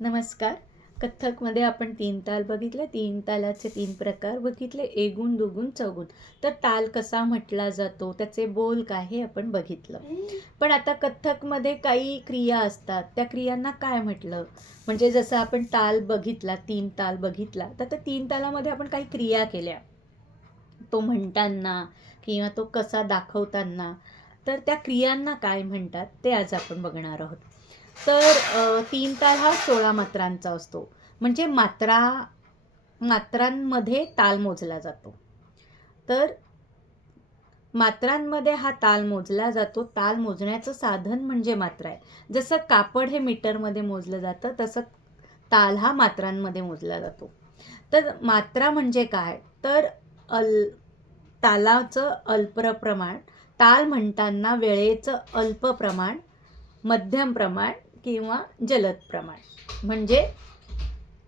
नमस्कार. कथ्थकमध्ये आपण 3 ताल बघितले. 3 तालाचे 3 प्रकार बघितले. एकगुण, दुगुण, चौगुण. तर ताल कसा म्हटला जातो, त्याचे बोल काय हे आपण बघितलं. पण आता कथ्थकमध्ये काही क्रिया असतात. त्या क्रियांना काय म्हटलं? म्हणजे जसं आपण ताल बघितला, 3 ताल बघितला, तर त्या 3 तालामध्ये आपण काही क्रिया केल्या. तो म्हणताना किंवा तो कसा दाखवताना, तर त्या क्रियांना काय म्हणतात ते आज आपण बघणार आहोत. तर 3 ताल हा 16 मात्रांचा असतो. म्हणजे मात्रांमध्ये ताल मोजला जातो. तर मात्रांमध्ये हा ताल मोजला जातो. ताल मोजण्याचं साधन म्हणजे मात्रा आहे. जसं कापड हे मीटरमध्ये मोजलं जातं, तसं ताल हा मात्रांमध्ये मोजला जातो. तर मात्रा म्हणजे काय? तर तालाचं अल्प प्रमाण, ताल म्हणताना वेळेचं अल्प प्रमाण, मध्यम प्रमाण किंवा जलद प्रमाण, म्हणजे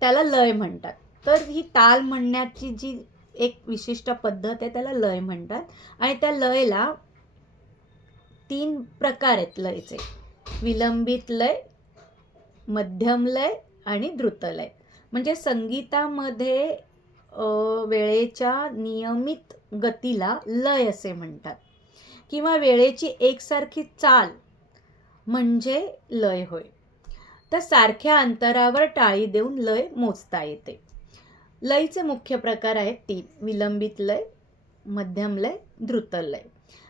त्याला लय म्हणतात. तर ही ताल म्हणण्याची जी एक विशिष्ट पद्धत आहे त्याला लय म्हणतात. आणि त्या लयला 3 प्रकार आहेत लयचे: विलंबित लय, मध्यम लय आणि द्रुत लय. म्हणजे संगीतामध्ये वेळेच्या नियमित गतीला लय असे म्हणतात, किंवा वेळेची एकसारखी चाल म्हणजे लय होय. तर सारख्या अंतरावर टाळी देऊन लय मोजता येते. लयचे मुख्य प्रकार आहेत 3: विलंबित लय, मध्यम लय, द्रुत लय.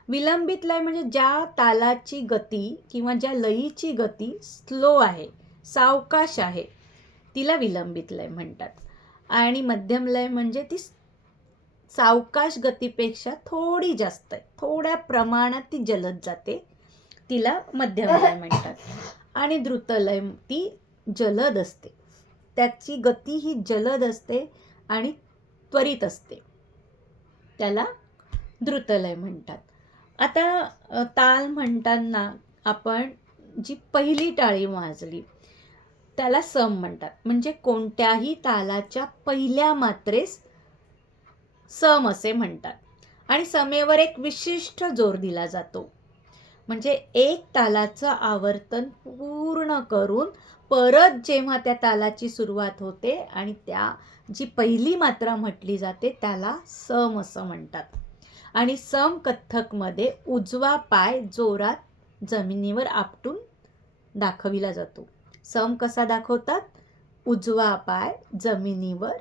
विलंबित लय म्हणजे ज्या तालाची गती किंवा ज्या लयीची गती स्लो आहे, सावकाश आहे, तिला विलंबित लय म्हणतात. आणि मध्यम लय म्हणजे ती सावकाश गतीपेक्षा थोडी जास्त आहे, थोड्या प्रमाणात ती जलद जाते, तिला मध्यम लय म्हणतात. आणि द्रुत लय ती जलद असते, त्याची गती ही जलद असते आणि त्वरित असते, त्याला द्रुत लय म्हणतात. आता ताल म्हणताना आपण जी पहिली टाळी वाजली त्याला सम म्हणतात. म्हणजे कोणत्याही तालाच्या पहिल्या मात्रेस सम असे म्हणतात. आणि समेवर एक विशिष्ट जोर दिला जातो. म्हणजे एक तालाचं आवर्तन पूर्ण करून परत जेव्हा त्या तालाची सुरुवात होते आणि त्या जी पहिली मात्रा म्हटली जाते त्याला सम असं म्हणतात. आणि सम कथ्थकमध्ये उजवा पाय जोरात जमिनीवर आपटून दाखविला जातो. सम कसा दाखवतात? उजवा पाय जमिनीवर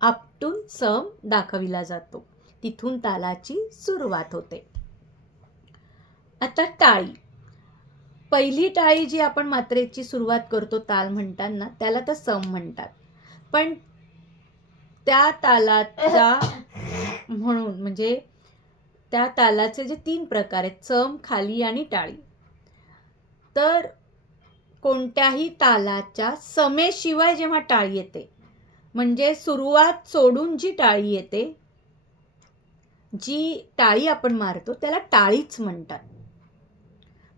आपटून सम दाखविला जातो. तिथून तालाची सुरुवात होते. आता टाळी. पहिली टाळी जी आपण मात्रेची सुरुवात करतो ताल म्हणताना त्याला तर सम म्हणतात. पण त्या तालाचा म्हणून म्हणजे त्या तालाचे जे 3 प्रकार आहेत, सम, खाली आणि टाळी. तर कोणत्याही तालाच्या समेशिवाय जेव्हा टाळी येते, म्हणजे सुरुवात सोडून जी टाळी येते, जी टाळी आपण मारतो त्याला टाळीच म्हणतात.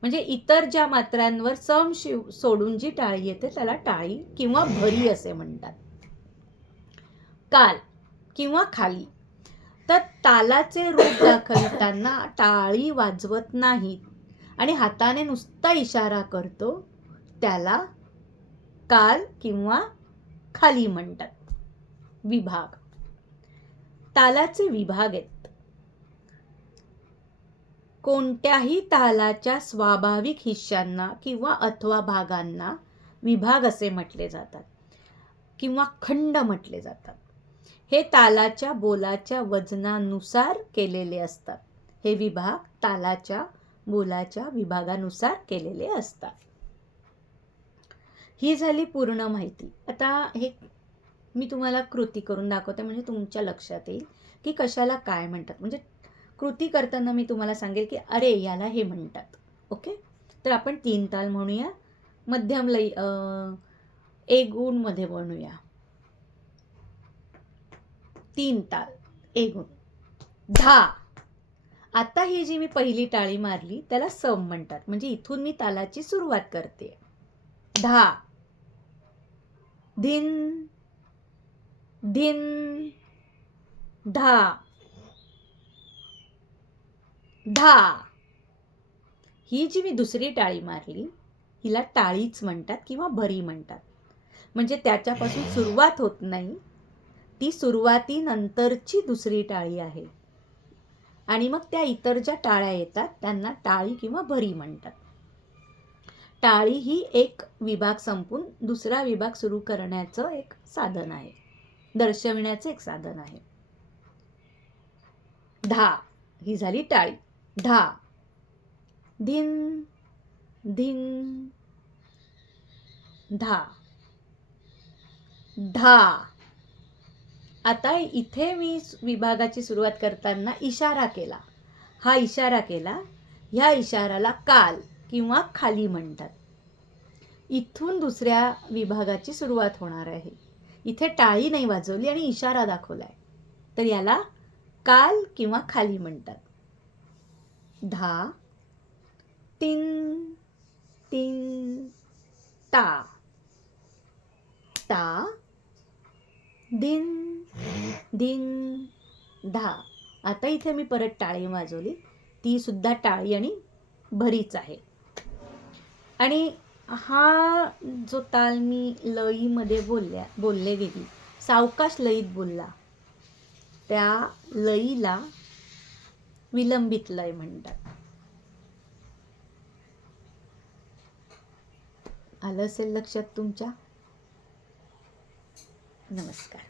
म्हणजे इतर ज्या मात्रांवर सम सोडून जी टाळी येते त्याला टाळी किंवा भरी असे म्हणतात. काल किंवा खाली. तर तालाचे रूप दाखवताना टाळी वाजवत नाहीत आणि हाताने नुसता इशारा करतो, त्याला काल किंवा खाली म्हणतात. विभाग. तालाचे विभाग आहेत. कोणत्याही तालाच्या स्वाभाविक हिश्श्यांना किंवा अथवा भागांना विभाग असे म्हटले जातात किंवा खंड म्हटले जातात. हे तालाच्या बोलाच्या वजनानुसार केलेले असतात. हे विभाग तालाच्या बोलाच्या विभागानुसार केलेले असतात. ही झाली पूर्ण माहिती. आता हे मी तुम्हाला कृती करून दाखवते म्हणजे तुमच्या लक्षात येईल की कशाला काय म्हणतात. म्हणजे कृती करताना मी तुम्हाला सांगेल की अरे याला हे म्हणतात. ओके. तर आपण 3 ताल म्हणूया. मध्यम लय एक गुण मध्ये म्हणूया. 3 ताल एक गुण. 10. आता ही जी मी पहिली टाळी मारली त्याला सम म्हणतात. म्हणजे इथून मी तालाची सुरुवात करते. 10. धिन धिन 10. 10. ही जी मी दुसरी टाळी मारली हिला टाळीच म्हणतात किंवा भरी म्हणतात. म्हणजे त्याच्यापासून सुरुवात होत नाही, ती सुरुवातीनंतरची दुसरी टाळी आहे. आणि मग त्या इतर ज्या टाळ्या येतात त्यांना टाळी किंवा भरी म्हणतात. टाळी ही एक विभाग संपून दुसरा विभाग सुरू करण्याचं एक साधन आहे, दर्शविण्याचं एक साधन आहे. धा ही झाली टाळी. धा, धिन धिन, धा, धा. आता इथे मी विभागाची सुरुवात करताना इशारा केला. हा इशारा केला, ह्या इशाराला काल किंवा खाली म्हणतात. इथून दुसऱ्या विभागाची सुरुवात होणार आहे. इथे टाळी नाही वाजवली आणि इशारा दाखवलाय, तर याला काल किंवा खाली म्हणतात. धा, तीन तीन, ता ता, दिन दिन, धा. आता इथे मी परत टाळी वाजवली, ती सुद्धा टाळी आणि भरीच आहे. आणि हा जो ताल मी लयीमध्ये बोलले गेली, सावकाश लयीत बोलला, त्या लयीला विलंबित लय म्हणतात. आलं असेल लक्षात तुमच्या? नमस्कार.